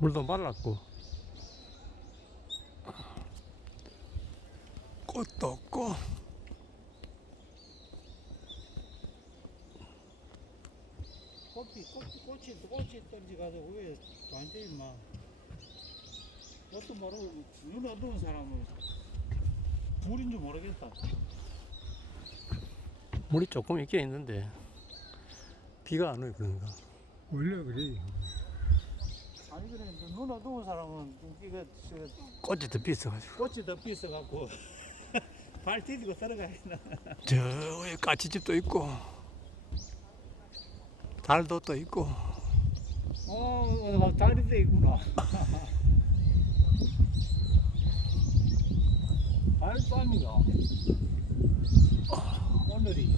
물도 말랐고 꽃도 없고 꽃이 꽃이 꽃이 꽃이 던지가지고 왜 완전히 막 그것도 모르고 눈 어두운 사람은 불인 줄 모르겠다. 물이 조금 있긴 있는데 비가 안 그런가 원래 그래. 아니 그래. 눈 어두운 사람은 이거 저 꽃이 더 비싸가지고. 꽃이 더 비싸갖고 발 디디고 들어가야 되나. 저 위에 까치집도 있고 달도 또 있고. 어 다리도 있구나. 발밤이가 오늘이